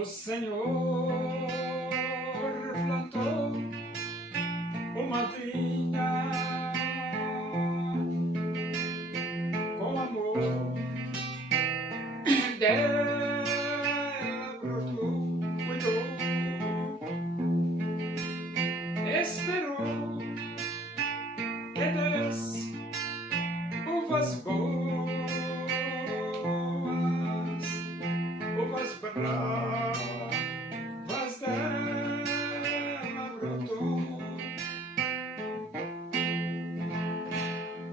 O Senhor plantou uma vinha com amor, dela brotou, cuidou, esperou que desse uvas boas, uvas bravas dela brotou.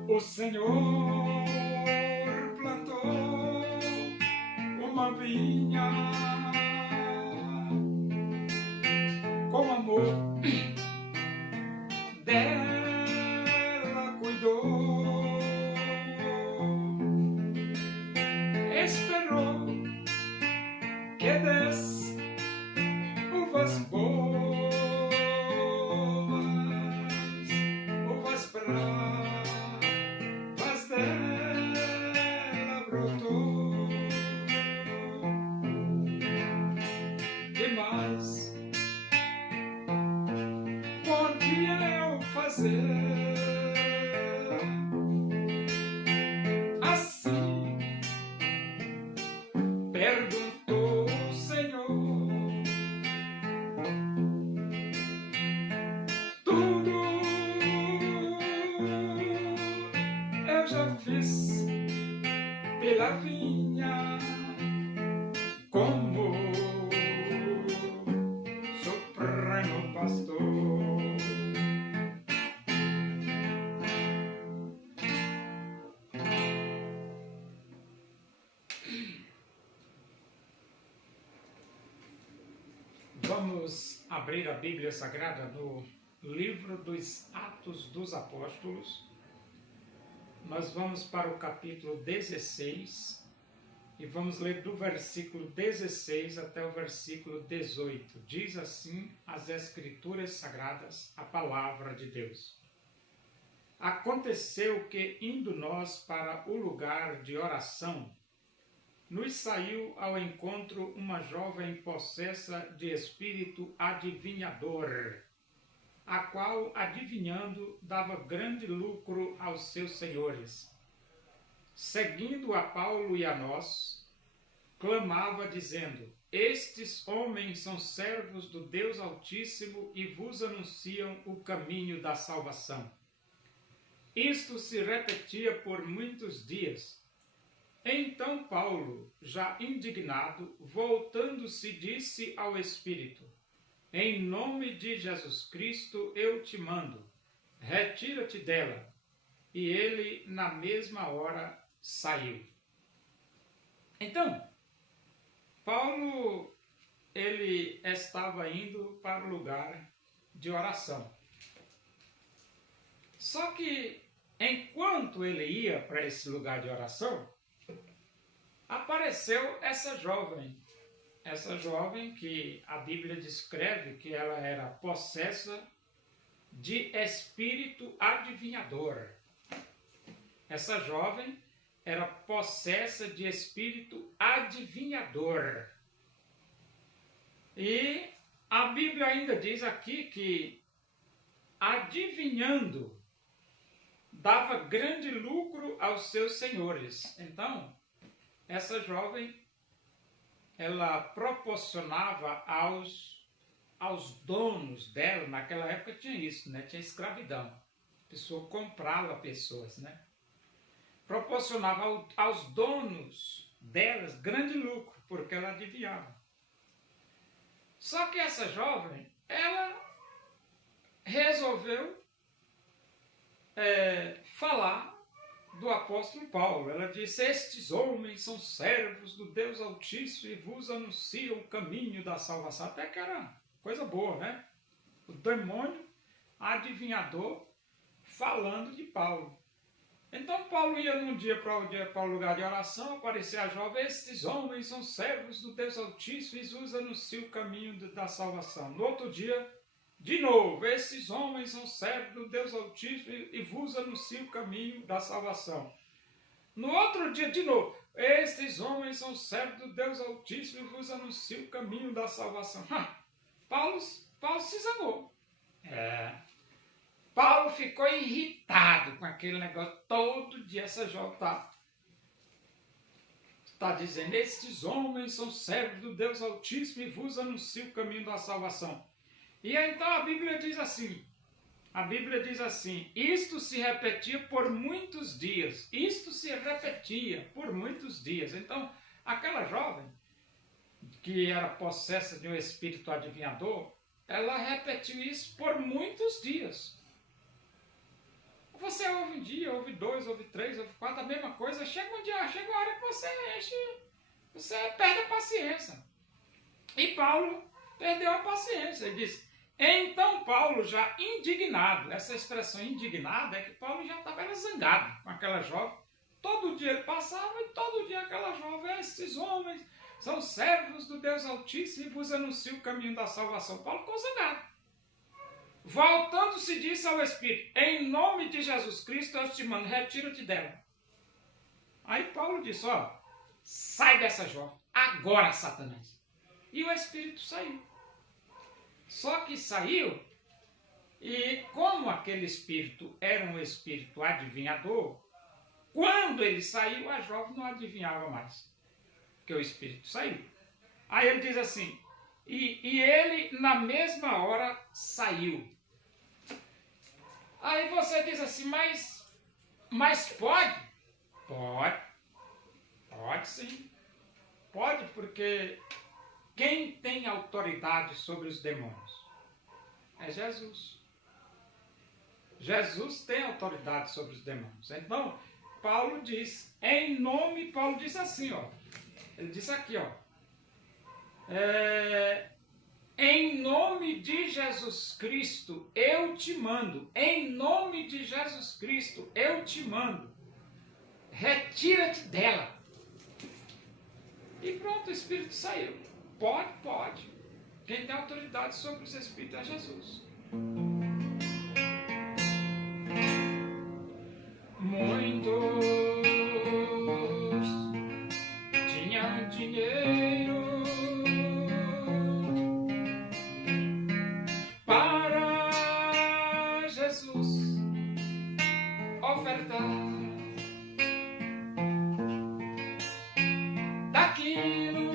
O Senhor plantou uma vinha com amor, dela cuidou, esperou que desse uvas boas, uvas bravas dela brotou. Demais podia eu fazer assim? Perguntou o Senhor. Tudo eu já fiz pela vinha, como soprano pastor. Vamos abrir a Bíblia Sagrada no livro dos Atos dos Apóstolos. Nós vamos para o capítulo 16 e vamos ler do versículo 16 até o versículo 18. Diz assim as Escrituras Sagradas, a palavra de Deus. Aconteceu que, indo nós para o lugar de oração, nos saiu ao encontro uma jovem possessa de espírito adivinhador, a qual, adivinhando, dava grande lucro aos seus senhores. Seguindo a Paulo e a nós, clamava dizendo: Estes homens são servos do Deus Altíssimo e vos anunciam o caminho da salvação. Isto se repetia por muitos dias. Então Paulo, já indignado, voltando-se, disse ao Espírito: Em nome de Jesus Cristo eu te mando, retira-te dela. E ele, na mesma hora, saiu. Então, Paulo, ele estava indo para o lugar de oração. Só que, enquanto ele ia para esse lugar de oração, apareceu essa jovem que a Bíblia descreve que ela era possessa de espírito adivinhador. Essa jovem era possessa de espírito adivinhador. E a Bíblia ainda diz aqui que, adivinhando, dava grande lucro aos seus senhores. Então, essa jovem, ela proporcionava aos donos dela, naquela época tinha isso, né? Tinha escravidão. A pessoa comprava pessoas, né? Proporcionava aos donos delas grande lucro, porque ela adivinhava. Só que essa jovem, ela resolveu falar do apóstolo Paulo. Ela disse: Estes homens são servos do Deus Altíssimo e vos anunciam o caminho da salvação. Até que era coisa boa, né? O demônio adivinhador falando de Paulo. Então Paulo ia num dia para o lugar de oração, aparecia a jovem: Estes homens são servos do Deus Altíssimo e vos anunciam o caminho da salvação. No outro dia, de novo: Esses homens são servos do Deus Altíssimo e vos anunciam o caminho da salvação. No outro dia, de novo: estes homens são servos do Deus Altíssimo e vos anuncio o caminho da salvação. Paulo se zangou. Paulo ficou irritado com aquele negócio. Todo dia essa jovem está dizendo, estes homens são servos do Deus Altíssimo e vos anuncio o caminho da salvação. E então a Bíblia diz assim, isto se repetia por muitos dias. Então, aquela jovem, que era possessa de um espírito adivinhador, ela repetiu isso por muitos dias. Você ouve um dia, ouve dois, ouve três, ouve quatro, a mesma coisa. Chega uma hora que você perde a paciência. E Paulo perdeu a paciência. Ele disse, então Paulo já indignado, essa expressão indignada é que Paulo já estava zangado com aquela jovem. Todo dia ele passava e todo dia aquela jovem, esses homens são servos do Deus Altíssimo e vos anuncio o caminho da salvação. Paulo ficou zangado. Voltando-se disse ao Espírito, em nome de Jesus Cristo eu te mando, retira-te dela. Aí Paulo disse, sai dessa jovem, agora, Satanás. E o Espírito saiu. Só que saiu, e como aquele espírito era um espírito adivinhador, quando ele saiu, a jovem não adivinhava mais, porque o espírito saiu. Aí ele diz assim, e ele na mesma hora saiu. Aí você diz assim, mas pode? Pode sim. Pode, porque quem tem autoridade sobre os demônios? É Jesus. Jesus tem autoridade sobre os demônios. Então, Paulo diz, Paulo diz assim, ele disse aqui, em nome de Jesus Cristo eu te mando, em nome de Jesus Cristo eu te mando, retira-te dela. E pronto, o Espírito saiu. Pode. Quem tem autoridade sobre os Espíritos é Jesus. Muitos tinham dinheiro para Jesus ofertar daquilo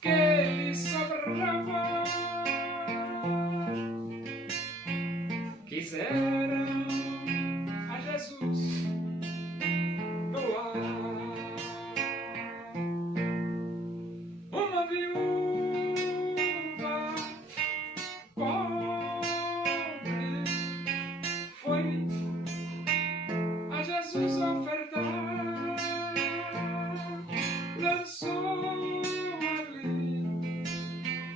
que lhe sobrava. Quiseram a Jesus doar. Uma viúva pobre foi a Jesus ofertar, lançou ali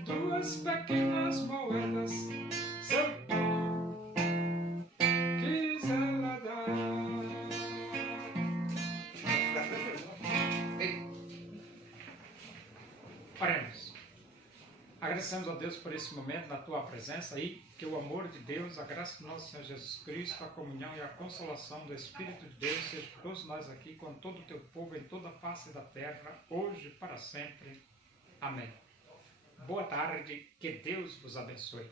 2 pequenas moedas, seu pão quis ela dar. Oremos. Agradecemos a Deus por esse momento na tua presença e que o amor de Deus, a graça do nosso Senhor Jesus Cristo, a comunhão e a consolação do Espírito de Deus seja por todos nós aqui, com todo o teu povo em toda a face da terra, hoje e para sempre. Amém. Boa tarde, que Deus vos abençoe.